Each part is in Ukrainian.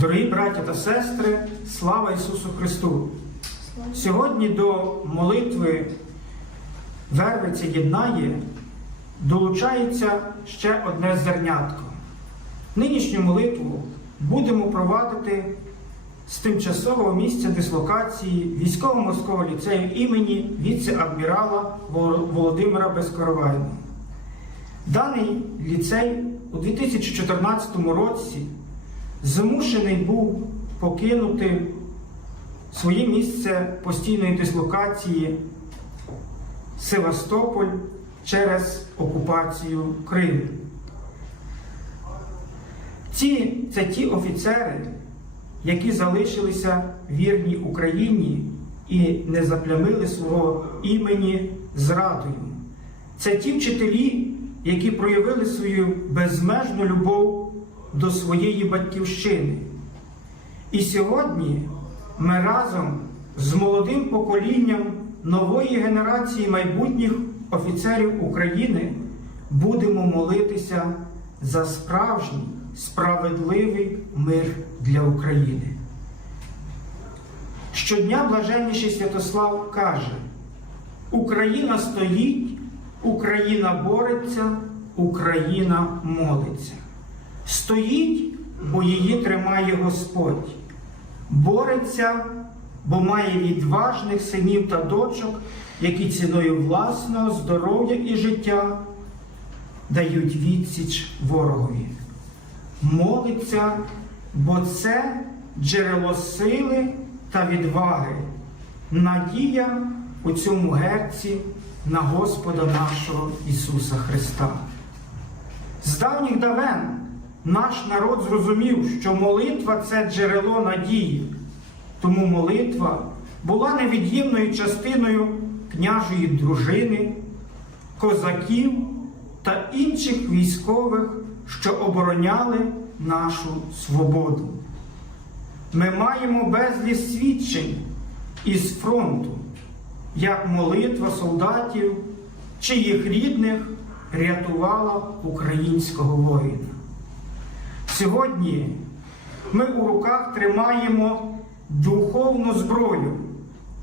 Дорогі браття та сестри, слава Ісусу Христу! Сьогодні до молитви Вервиця єднає долучається ще одне зернятко. Нинішню молитву будемо провадити з тимчасового місця дислокації військово-морського ліцею імені віце-адмірала Володимира Безкоровайного. Даний ліцей у 2014 році змушений був покинути своє місце постійної дислокації Севастополь через окупацію Криму. Ці, це ті офіцери, які залишилися вірні Україні і не заплямили свого імені зрадою. Це ті вчителі, які проявили свою безмежну любов до своєї батьківщини. І сьогодні ми разом з молодим поколінням нової генерації майбутніх офіцерів України будемо молитися за справжній справедливий мир для України. Щодня блаженніший Святослав каже: Україна стоїть, Україна бореться, Україна молиться. Стоїть, бо її тримає Господь. Бореться, бо має відважних синів та дочок, які ціною власного здоров'я і життя дають відсіч ворогові. Молиться, бо це джерело сили та відваги, надія у цьому герці на Господа нашого Ісуса Христа. З давніх давен наш народ зрозумів, що молитва це джерело надії, тому молитва була невід'ємною частиною княжої дружини, козаків та інших військових, що обороняли нашу свободу. Ми маємо безліч свідчень із фронту, як молитва солдатів чи їх рідних рятувала українського воїна. Сьогодні ми у руках тримаємо духовну зброю,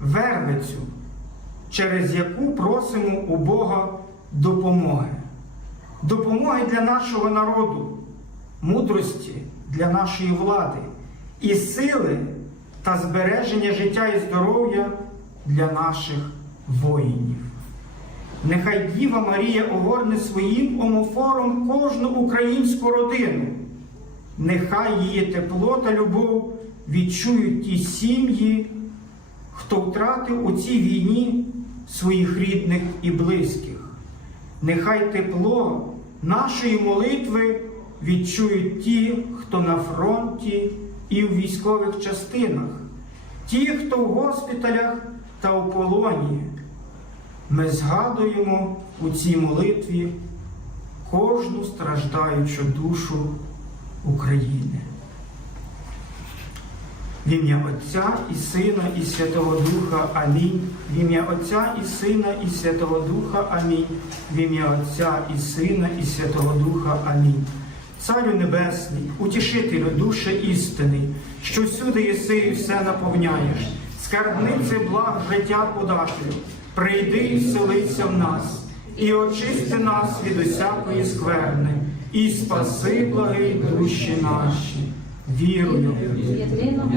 вервицю, через яку просимо у Бога допомоги. Допомоги для нашого народу, мудрості для нашої влади і сили та збереження життя і здоров'я для наших воїнів. Нехай Діва Марія огорне своїм омофором кожну українську родину. Нехай її тепло та любов відчують ті сім'ї, хто втратив у цій війні своїх рідних і близьких. Нехай тепло нашої молитви відчують ті, хто на фронті і в військових частинах, ті, хто в госпіталях та у полоні. Ми згадуємо у цій молитві кожну страждаючу душу України. В ім'я Отця і Сина, і Святого Духа Амінь. В ім'я Отця і Сина, і Святого Духа Амінь. В ім'я Отця і Сина, і Святого Духа Амінь. Царю Небесний, утішителю душе істини, що всюди єси і все наповняєш, скарбниці благ життя подателю, прийди і вселися в нас, і очисти нас від усякої скверни, і спаси благи душі наші. Вірую. єдиного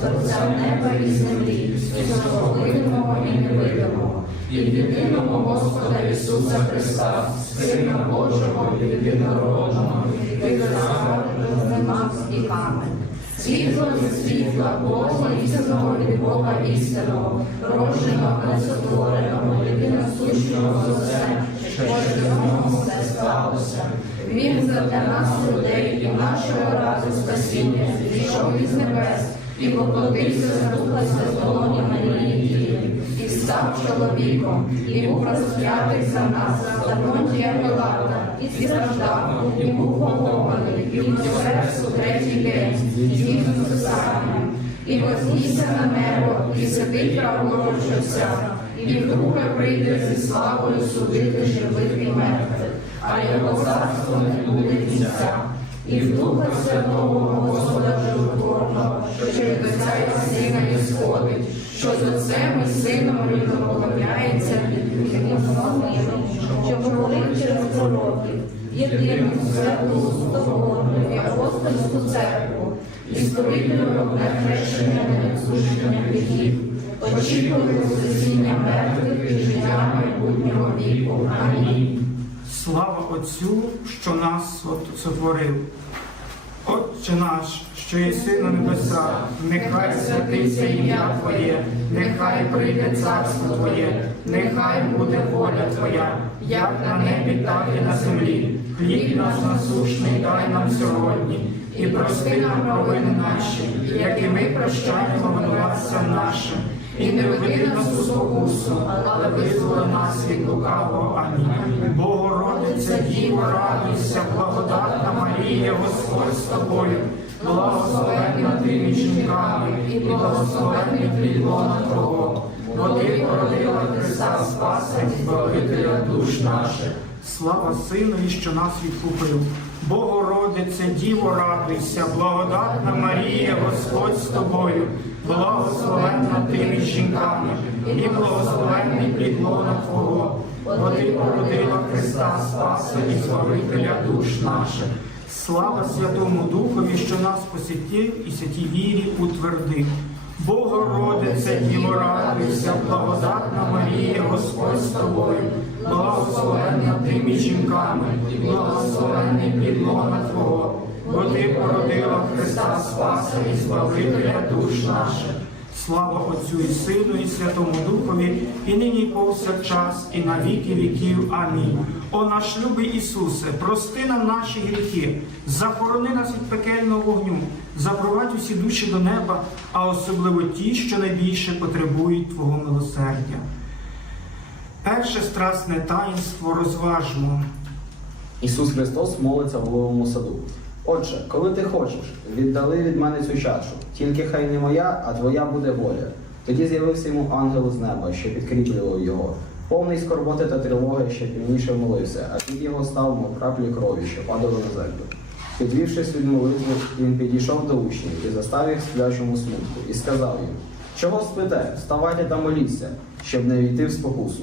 Творця неба і землі, всього видимого і невидимого, і єдиного Господа Ісуса Христа, Сина Божого, єдинородного, від Отця з нема з віками. Світло від світла, Бога істинного від Бога істинного, родженого, несотвореного, єдиносущного за все, що нього все сталося. Він задля нас, людей, і нашого ради спасіння, зійшов із небес і поплатився за Духа Святого Марії Діви, і став чоловіком, і був розп'ятий за нас, за Понтія Пилата, і страждав, і був похований, і воскрес у третій день, згідно з Писанням, і вознісся на небо, і сидить праворуч Отця, і вдруге прийде зі славою судити живих і мертвих а його царство не буде кінця. і в Духа Святого Господа Животворного, що від Отця і Сина і сходить, що з Отцем і Сином рівнополовляється, і що говорив через пророків, єдину святу, соборну і апостольську церкву, і столітнього хрещення на відсушення гріхів, очікує воскресіння мертвих і життя майбутнього віку. Амінь. Слава Отцю, що нас от- сотворив. Отче наш, що єси на небесах, нехай святиться ім'я Твоє, нехай прийде царство Твоє, нехай буде воля Твоя, як на небі, так і на землі. Хліб наш насущний дай нам сьогодні, і прости нам провини наші, як і ми прощаємо винуватцям нашим. І не введи нас у спокусу, але визволи нас від лукавого. Амінь. Богородиця, Діво, радуйся, благодатна Марія, Господь з тобою, благословенна ти між жінками, і благословенний плід лона Твого, бо ти породила Христа Спаса і Збавителя душ наших. Слава Синові, що нас відкупив. Богородице, Діво, радуйся, благодатна Марія, Господь з тобою, благословенна ти між жінками, і благословенний плід лона Твого, бо ти породила Христа Спаса і Збавителя душ наших. Слава Святому Духові, що нас посітив і святій вірі утвердив. Богородице, Діво, радуйся, благодатна Марія, Господь з тобою, благословенна ти між жінками, благословенний плід Твого, бо ти породила Христа Спаса і Збавителя душ наших. Слава Отцю і Сину, і Святому Духові, і нині і повсякчас, і на віки віків. Амінь. О наш любий Ісусе, прости нам наші гріхи, захорони нас від пекельного вогню, запровадь усі душі до неба, а особливо ті, що найбільше потребують Твого милосердя. Перше страсне таїнство розважмо. Ісус Христос молиться в Ловому саду. Отже, коли ти хочеш, віддали від мене цю чашу, тільки хай не моя, а твоя буде воля. Тоді з'явився йому ангел з неба, що підкріплював його. Повний скорботи та тривоги ще півніше молився, а під його став, мов краплі крові, що падали на землю. Підвівшись від молитви, він підійшов до учнів і застав їх в сплячому смутку, і сказав їм: Чого спите? Вставайте та моліться, щоб не війти в спокусу.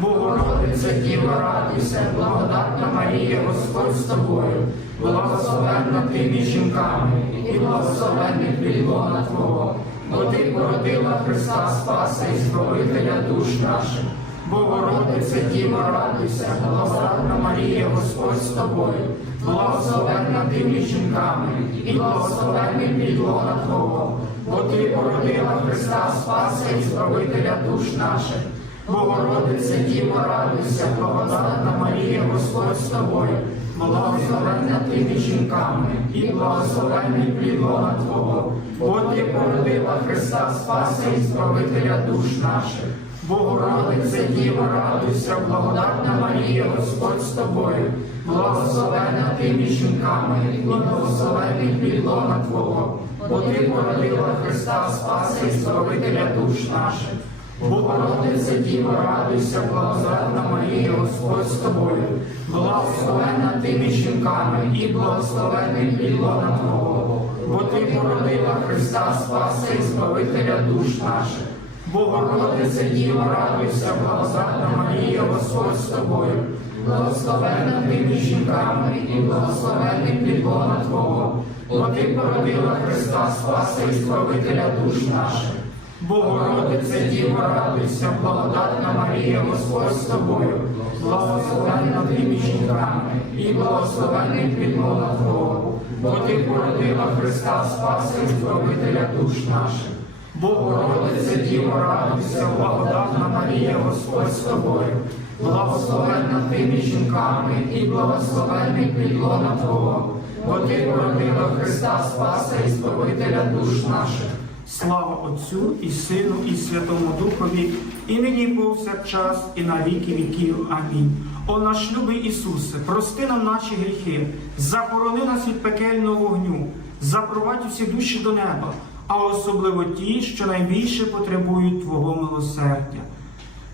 Богородице, Діво, радуйся, благодатна Марія, Господь з тобою, благословенна ти між жінками, і благословенний плідлона Твого, бо ти породила Христа Спаса і Збавителя душ наших. Богородице, Діво, радуйся, благодатна Марія, Господь з тобою, благословенна ти між жінками, і благословенний плідлона Твого, бо ти породила Христа Спаса і Збавителя душ наших. Богородице, Діво, радуйся, благодатна Марія, Господь з тобою, благословенна ти між жінками, і благословенний плід Твого, бо ти породила Христа Спаса і Збавителя душ наших. Богородице, Діво, радуйся, благодатна Марія, Господь з тобою, благословенна ти жінками, і благословенний плід Твого, бо ти породила Христа Спаса і Збавителя душ наших. Богородице, Діво, радуйся, благодатна Марія, Господь з тобою, благословенна ти між жінками, і благословенний плід Твого, бо ти породила Христа Спаса і Збавителя душ наших. Богородице, Діво, радуйся, благодатна Марія, Господь з тобою, благословенна ти між жінками, і благословенний плідона Твого, бо ти породила Христа Спаса і Збавителя душ наших. Богородице, Діво, радуйся, благодатна Марія, Господь з тобою, благословенна ти жінками, і благословенний підлона Твого, бо ти породила Христа Спаса і Збавителя душ наших. Богородице, Діво, радуйся, благодатна Марія, Господь з тобою, благословенна ти між жінками, і благословенний підлона Твого, бо ти породила Христа Спаса і Збавителя душ наших. Слава Отцю і Сину, і Святому Духові, і нині повсякчас, і на віки віків. Амінь. О наш любий Ісусе, прости нам наші гріхи, захорони нас від пекельного вогню, запровадь усі душі до неба, а особливо ті, що найбільше потребують Твого милосердя.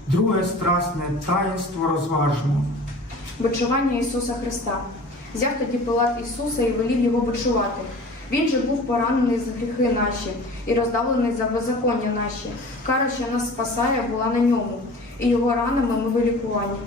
Друге страсне таїнство розважмо. Бичування Ісуса Христа. Взяв тоді Пилат Ісуса і велів його бичувати. Він же був поранений за гріхи наші і роздавлений за беззаконня наші. Кара, що нас спасає, була на ньому, і його ранами ми вилікувані.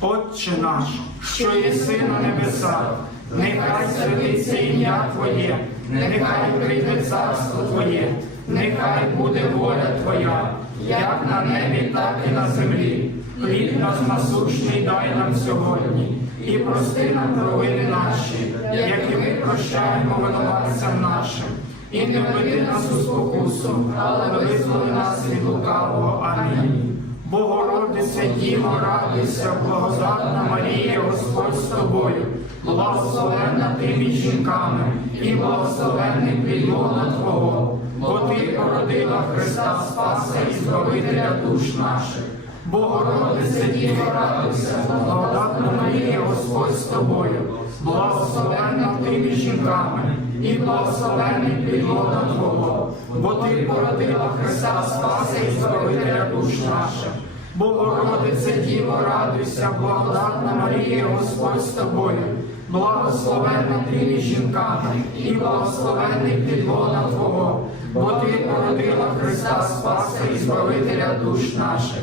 Отче наш, що єси на небесах, нехай святиться ім'я Твоє, нехай прийде царство Твоє, нехай буде воля Твоя, як на небі, так і на землі. Хліб наш насущний дай нам сьогодні, і прости нам провини наші, як і ми прощаємо винуватцям нашим. І не введи нас у спокусу, але визволи нас від лукавого. Амінь. Богородице, Діво, радуйся, благодатна Марія, Господь з тобою, благословенна ти між жінками, і благословенний плідлона Твого, бо ти породила Христа Спаса і Збавителя душ наших. Богородице, Діво, радуйся, благодатна Марія, Господь з тобою, благословенна ти між жінками, і благословенний плідлона Твого, бо ти породила Христа Спаса і Збавителя душ наших. Богородице, Діво, радуйся, благодатна Марія, Господь з тобою, благословенна ти між жінками, і благословенний підлона Твого, бо ти породила Христа Спаса і Збавителя душ наших.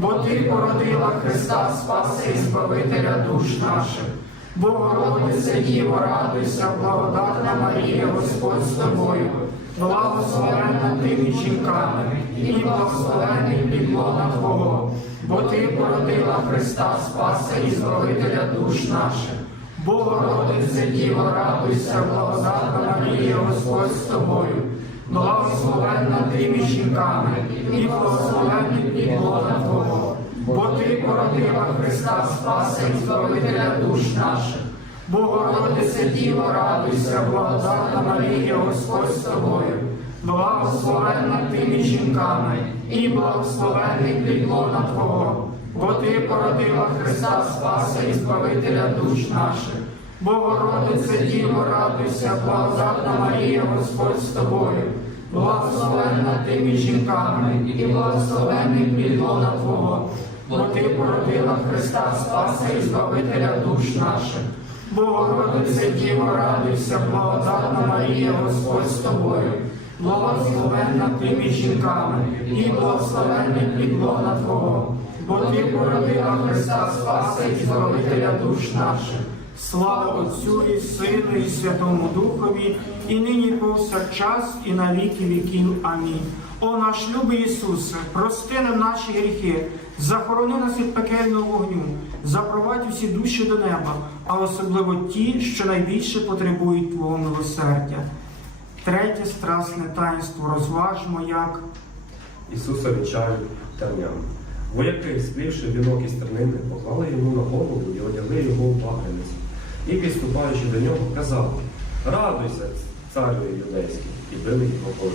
бо ти породила Христа Спаса і Збавителя душ наших. Богородице, Діво, радуйся, благодатна Марія, Господь з тобою, благословенна ти між жінками, і благословенний підлона Твого, бо ти породила Христа Спаса і Збавителя душ наших. Богородице, Діво, радуйся, благодатна Марія, Господь з тобою, благословенна ти між жінками, і благословенний підлона Твого, бо ти породила Христа Спаса і Збавителя душ наших. Богородице, Діво, радуйся, благодатна Марія, Господь з тобою, благословенна ти між жінками, і благословенний підлона Твого, бо ти породила Христа Спаса і Збавителя душ наших. Богородице, Діво, радуйся, благодатна Марія, Господь з тобою, благословенна ти між жінками, і благословенний підлона Твого, бо ти породила Христа Спаса і Збавителя душ наших. Богородице, Діво, радуйся, благодатна Марія, Господь з тобою, благословенна ти між жінками, і благословенний підлона Твого, бо ти породила Христа Спаса і Збавителя душ наших. Слава Отцю і Сину, і Святому Духові, і нині повсякчас, і на віки віків. Амінь. О наш любий Ісусе, прости нам наші гріхи, захорони нас від пекельного вогню, запровадь усі душі до неба, а особливо ті, що найбільше потребують Твого милосердя. Третє страсне таїнство розважмо, як Ісусові чаю та ням. Вояки, сплівши вінок із тернини, поклали йому на голову і одягли його у багряницю. І, підступаючи до нього, казали Радуйся, царю юдейський, і били його по.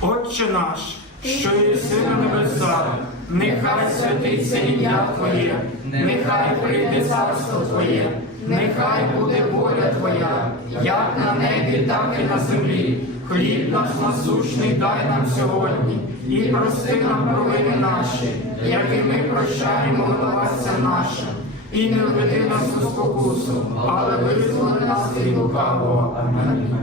Отче наш, що єси на небесах, нехай святиться ім'я Твоє, нехай прийде царство Твоє, нехай буде воля Твоя, як на небі, так і на землі. Хліб наш насущний дай нам сьогодні, і прости нам провини наші, як і ми прощаємо винуватцям нашим. І не введи нас у спокусу, але визволи нас від лукавого. Амінь.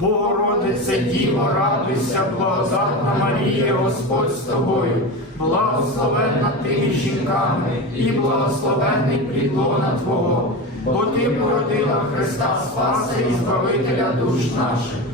Богородице, Діво, радуйся, благодатна Марія, Господь з тобою, благословенна ти між жінками, і благословенний плідлона Твого, бо ти породила Христа Спаса і Збавителя душ наших.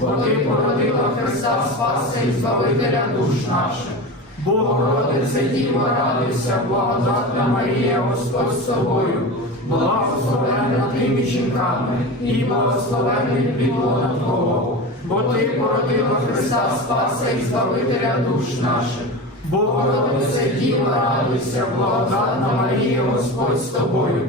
бо ти породила Христа Спаса і Збавителя душ наших. Богородице, Діво, радуйся, благодатна Марія, Господь з тобою, благословенна ти між жінками, і благословенний плідлона Твого, бо ти породила Христа Спаса і Збавителя душ наших. Богородице, Діво, радуйся, благодатна Марія, Господь з тобою,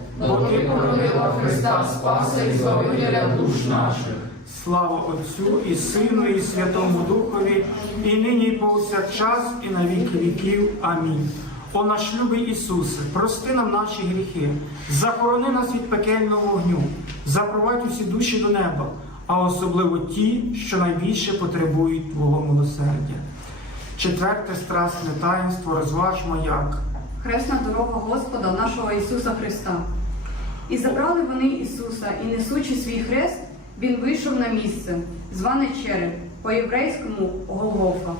бо ти породила Христа Спаса і Збавителя душ наших. Слава Отцю і Сину, і Святому Духові, і нині, і повсякчас, і на віки віків. Амінь. О наш любий Ісусе, прости нам наші гріхи, захорони нас від пекельного вогню, запровадь усі душі до неба, а особливо ті, що найбільше потребують Твого милосердя. Четверте страсне таїнство розважмо як. Хресна дорога Господа нашого Ісуса Христа. І забрали вони Ісуса, і несучи свій хрест, Він вийшов на місце, зване череп, по-єврейському Голгофа.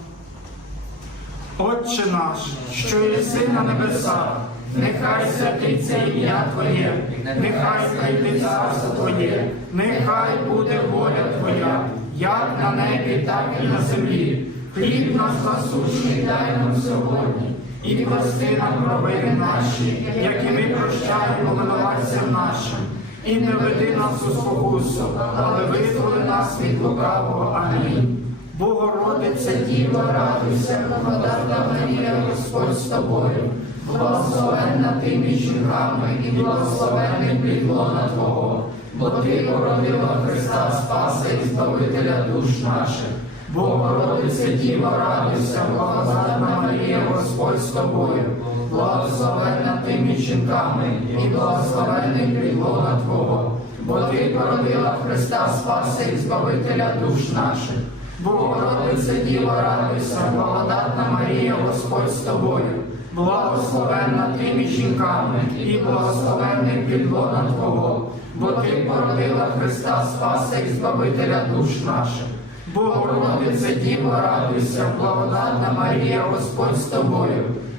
Отче наш, що єси на небесах, нехай святиться ім'я Твоє, нехай прийде царство Твоє, нехай буде воля Твоя, як на небі, так і на землі. Хліб наш насущний дай нам сьогодні, і прости нам провини наші, як і ми нашим. І не веди нас у спокусу, але визволи нас від лукавого. Амінь. Богородице, Діво, радуйся, благодатна Марія, Господь з тобою, благословенна ти між жінками і благословенний плідлона Твого, бо ти породила Христа Спаса і Збавителя душ наших. Богородице, Діво, радуйся, благодатна Марія, Господь з тобою, благословенна ти між жінками і благословенний плідлона Твого, бо ти породила Христа Спаса і Збавителя душ наших. Богородице, Діво, радуйся, благодатна Марія, Господь з тобою, благословенна ти між жінками, і благословенний підлона Твого, бо ти породила Христа Спаса і Збавителя душ наших. Богородице, Діво, радуйся, благодатна Марія, Господь з тобою,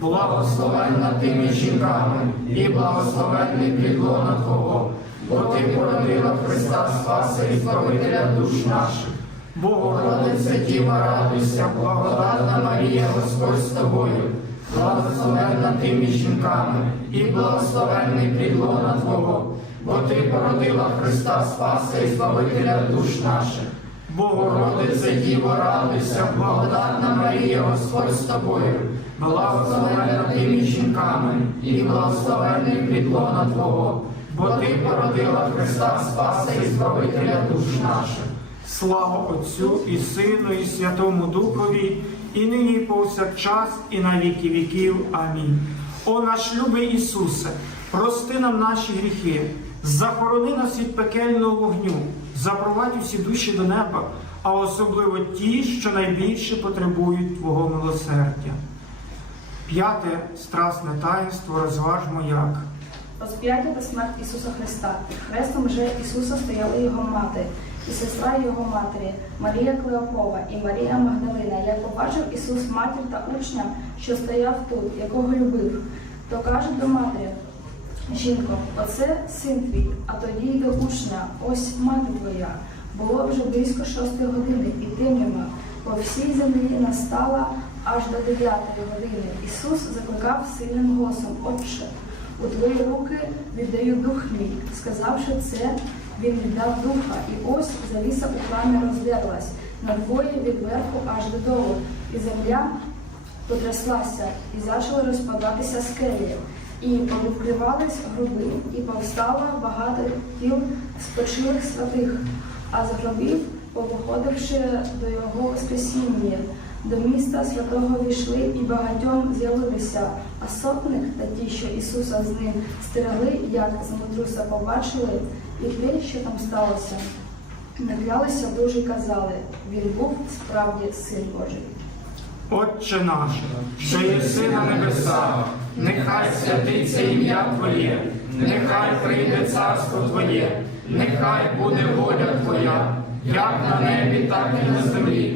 благословенна ти між жінками, і благословенний підлона Твого, бо ти породила Христа Спаса і Збавителя душ наших. Богородице Діво, радуйся, благодатна Марія, Господь з тобою, благословенна ти між жінками, і благословенний підлона Твого, бо ти породила Христа Спаса і Збавителя душ наших. Богородице Діво, радуйся, благодатна Марія, Господь з тобою, благословенна ти між жінками, і благословенний підлона Твого, бо ти породила Христа Спаса і Збавителя душ наших. Слава Отцю і Сину, і Святому Духові, і нині, і повсякчас, і на віки віків. Амінь. О наш любий Ісусе, прости нам наші гріхи, захорони нас від пекельного вогню, запровадь усі душі до неба, а особливо ті, що найбільше потребують Твого милосердя. П'яте страсне таїнство розважмо як. Розп'яття та смерть Ісуса Христа. Хрестом вже Ісуса стояли його мати і сестра його матері, Марія Клеопова і Марія Магдалина. Як побачив Ісус матір та учня, що стояв тут, якого любив, то каже до матері, жінко, оце син твій, а тоді й до учня, ось мати твоя. Було вже близько шостої години, і темрява по всій землі настала аж до дев'ятої години. Ісус закликав сильним голосом, Отче, у твої руки віддаю дух мій. Сказавши це, він віддав духа, і ось завіса у храмі роздерлась. Надвоє від аж додолу, і земля потряслася, і почали розпадатися скелі, і повідкривались гроби, і повстало багато тіл спочилих святих, а з гробів, повиходивши до його воскресіння, до міста святого війшли і багатьом з'явилися, а сотник та ті, що Ісуса з ним стерегли, як землетруса побачили, і те, що там сталося. Наклялися дуже казали, він був справді син Божий. Отче наш, що єси на небесах, нехай святиться ім'я Твоє, нехай прийде царство Твоє, нехай буде воля Твоя, як на небі, так і на землі.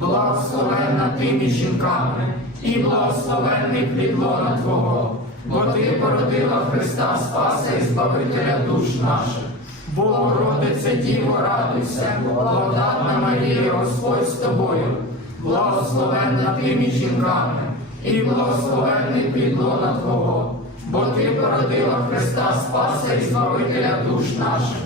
благословенна ти між жінками, і благословенний підлона Твого, бо ти породила Христа Спаса і Збавителя душ наших. Богородице Діво, радуйся, благодатна Марія, Господь з тобою, благословенна ти між жінками, і благословенний плід лона Твого, бо ти породила Христа Спаса і Збавителя душ наших.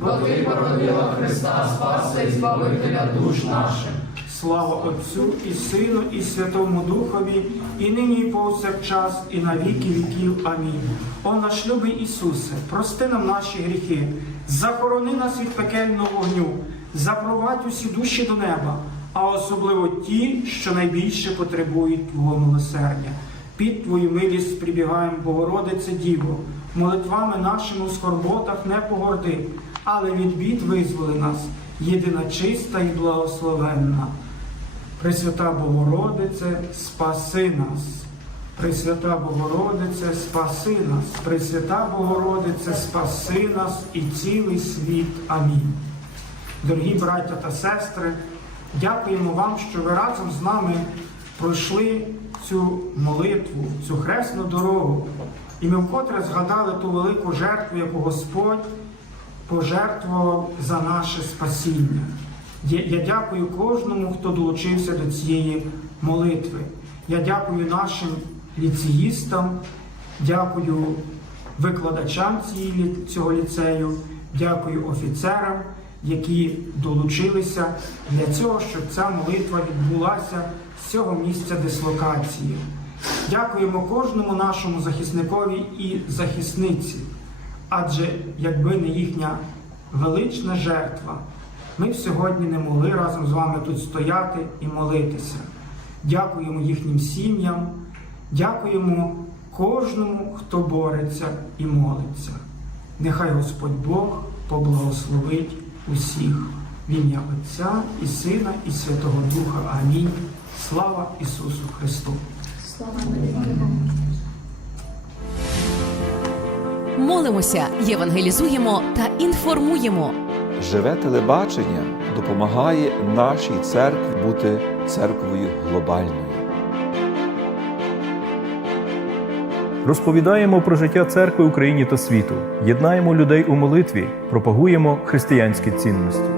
бо ти породила Христа Спаса і Збавителя душ наших. Слава Отцю і Сину, і Святому Духові, і нині, і повсякчас, і на віки віків. Амінь. О наш любий Ісусе, прости нам наші гріхи, захорони нас від пекельного вогню, запровадь усі душі до неба, а особливо ті, що найбільше потребують Твого милосердя. Під Твою милість прибігаємо, Богородице Діво, молитвами нашими у скорботах не погорди, але від бід визволи нас, єдина чиста і благословенна. Пресвята Богородице, спаси нас. Пресвята Богородице, спаси нас. Пресвята Богородице, спаси нас і цілий світ. Амінь. Дорогі браття та сестри, дякуємо вам, що ви разом з нами пройшли цю молитву, цю хресну дорогу. І ми вкотре згадали ту велику жертву, яку Господь пожертвував за наше спасіння. Я дякую кожному, хто долучився до цієї молитви. Я дякую нашим ліцеїстам, дякую викладачам цього ліцею, дякую офіцерам, які долучилися для цього, щоб ця молитва відбулася з цього місця дислокації. Дякуємо кожному нашому захисникові і захисниці, адже якби не їхня велична жертва, ми б сьогодні не могли разом з вами тут стояти і молитися. Дякуємо їхнім сім'ям, дякуємо кожному, хто бореться і молиться. Нехай Господь Бог поблагословить усіх в ім'я Отця і Сина, і Святого Духа. Амінь. Слава Ісусу Христу! Молимося, євангелізуємо та інформуємо. Живе телебачення допомагає нашій церкві бути церквою глобальною. Розповідаємо про життя церкви в Україні та світу, єднаємо людей у молитві, пропагуємо християнські цінності.